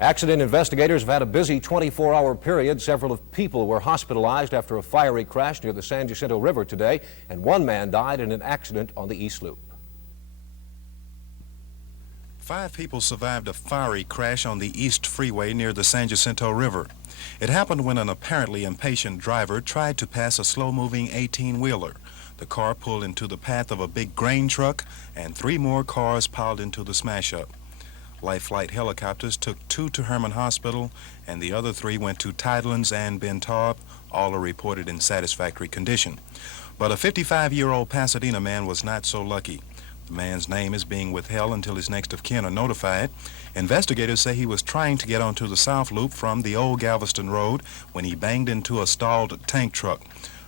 Accident investigators have had a busy 24-hour period. Several people were hospitalized after a fiery crash near the San Jacinto River today, and one man died in an accident on the East Loop. 5 people survived a fiery crash on the East Freeway near the San Jacinto River. It happened when an apparently impatient driver tried to pass a slow-moving 18-wheeler. The car pulled into the path of a big grain truck, and 3 more cars piled into the smash-up. Life flight helicopters took 2 to Herman Hospital, and the other 3 went to Tidelands and Ben Taub. All are reported in satisfactory condition. But a 55-year-old Pasadena man was not so lucky. The man's name is being withheld until his next of kin are notified. Investigators say he was trying to get onto the South Loop from the old Galveston Road when he banged into a stalled tank truck.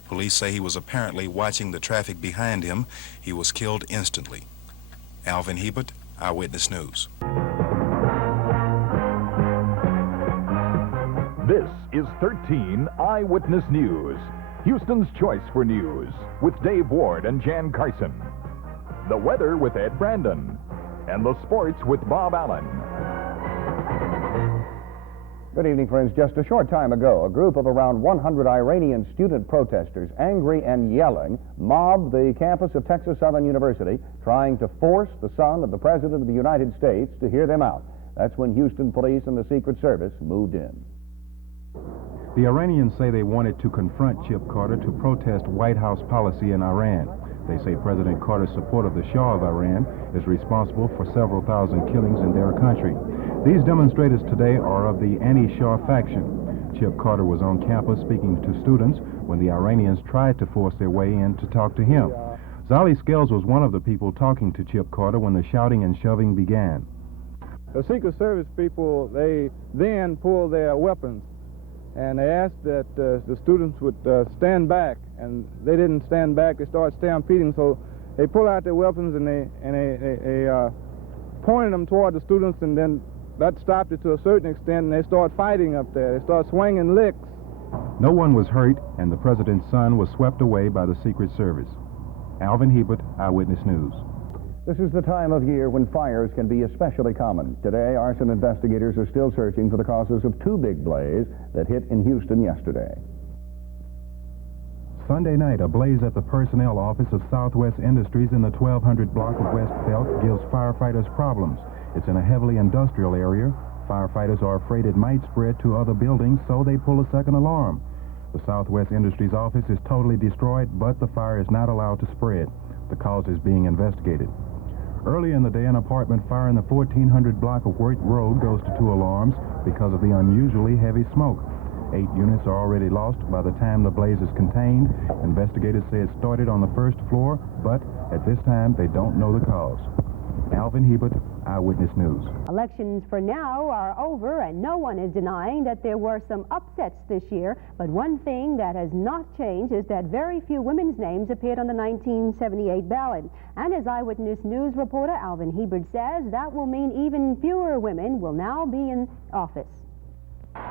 Police say he was apparently watching the traffic behind him. He was killed instantly. Alvin, Hebert, Eyewitness News. This is 13 Eyewitness News, Houston's choice for news, with Dave Ward and Jan Carson. The weather with Ed Brandon, and the sports with Bob Allen. Good evening, friends. Just a short time ago, a group of around 100 Iranian student protesters, angry and yelling, mobbed the campus of Texas Southern University, trying to force the son of the President of the United States to hear them out. That's when Houston police and the Secret Service moved in. The Iranians say they wanted to confront Chip Carter to protest White House policy in Iran. They say President Carter's support of the Shah of Iran is responsible for several thousand killings in their country. These demonstrators today are of the anti-Shah faction. Chip Carter was on campus speaking to students when the Iranians tried to force their way in to talk to him. Zali Scales was one of the people talking to Chip Carter when the shouting and shoving began. The Secret Service people, they then pulled their weapons, and they asked that the students would stand back, and they didn't stand back. They started stampeding, so they pulled out their weapons and they pointed them toward the students, and then that stopped it to a certain extent, and they started fighting up there. They started swinging licks. No one was hurt, and the president's son was swept away by the Secret Service. Alvin Hebert, Eyewitness News. This is the time of year when fires can be especially common. Today, arson investigators are still searching for the causes of 2 big blazes that hit in Houston yesterday. Sunday night, a blaze at the personnel office of Southwest Industries in the 1200 block of West Belt gives firefighters problems. It's in a heavily industrial area. Firefighters are afraid it might spread to other buildings, so they pull a second alarm. The Southwest Industries office is totally destroyed, but the fire is not allowed to spread. The cause is being investigated. Early in the day, an apartment fire in the 1400 block of Wirt Road goes to 2 alarms because of the unusually heavy smoke. 8 units are already lost by the time the blaze is contained. Investigators say it started on the 1st floor, but at this time they don't know the cause. Alvin Hebert, Eyewitness News. Elections for now are over, and no one is denying that there were some upsets this year. But one thing that has not changed is that very few women's names appeared on the 1978 ballot. And as Eyewitness News reporter Alvin Hebert says, that will mean even fewer women will now be in office.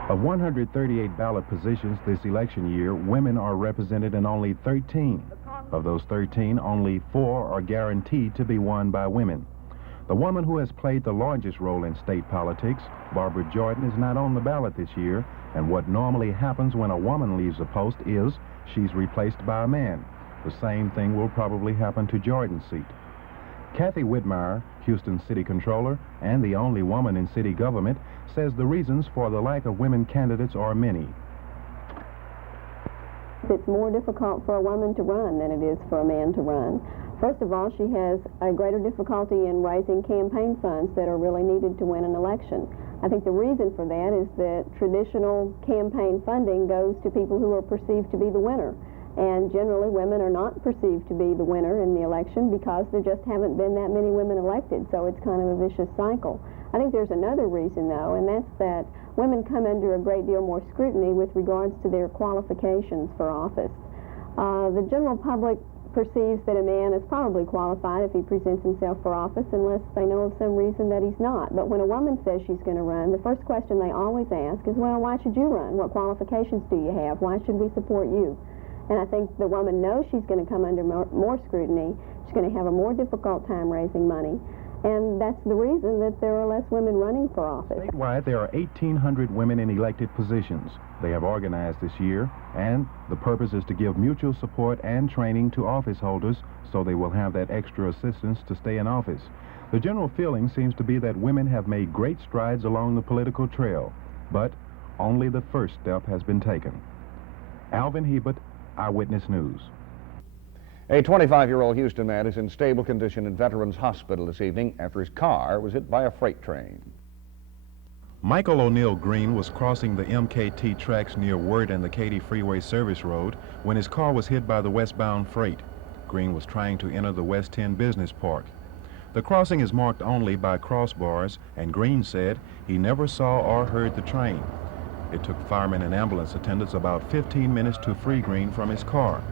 Of 138 ballot positions this election year, women are represented in only 13. Of those 13, only 4 are guaranteed to be won by women. The woman who has played the largest role in state politics, Barbara Jordan, is not on the ballot this year, and what normally happens when a woman leaves a post is she's replaced by a man. The same thing will probably happen to Jordan's seat. Kathy Whitmire, Houston City Controller and the only woman in city government, says the reasons for the lack of women candidates are many. It's more difficult for a woman to run than it is for a man to run. First of all, she has a greater difficulty in raising campaign funds that are really needed to win an election. I think the reason for that is that traditional campaign funding goes to people who are perceived to be the winner. And generally, women are not perceived to be the winner in the election because there just haven't been that many women elected, so it's kind of a vicious cycle. I think there's another reason, though, and that's that women come under a great deal more scrutiny with regards to their qualifications for office. The general public perceives that a man is probably qualified if he presents himself for office unless they know of some reason that he's not. But when a woman says she's going to run, the first question they always ask is, well, why should you run? What qualifications do you have? Why should we support you? And I think the woman knows she's going to come under more scrutiny. She's going to have a more difficult time raising money. And that's the reason that there are less women running for office. Statewide, there are 1,800 women in elected positions. They have organized this year, and the purpose is to give mutual support and training to office holders so they will have that extra assistance to stay in office. The general feeling seems to be that women have made great strides along the political trail, but only the first step has been taken. Alvin, Hebert, Eyewitness News. A 25-year-old Houston man is in stable condition in Veterans Hospital this evening after his car was hit by a freight train. Michael O'Neill Green was crossing the MKT tracks near Wirt and the Katy Freeway Service Road when his car was hit by the westbound freight. Green was trying to enter the West 10 Business Park. The crossing is marked only by crossbars, and Green said he never saw or heard the train. It took firemen and ambulance attendants about 15 minutes to free Green from his car.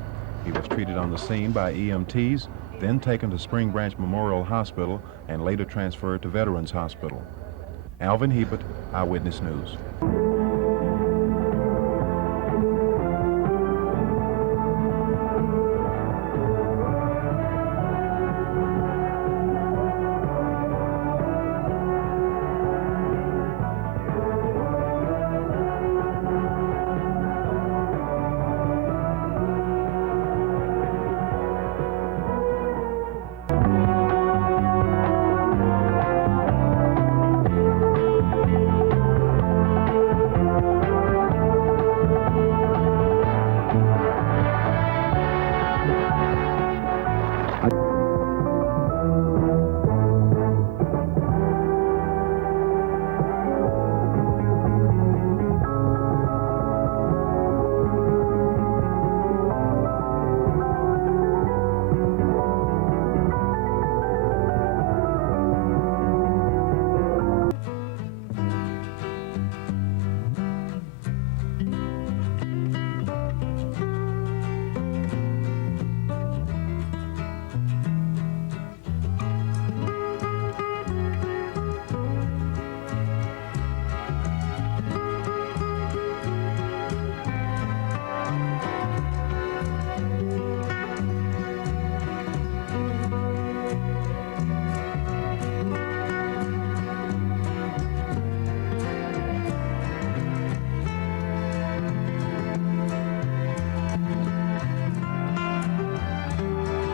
He was treated on the scene by EMTs, then taken to Spring Branch Memorial Hospital, and later transferred to Veterans Hospital. Alvin, Hebert, Eyewitness News.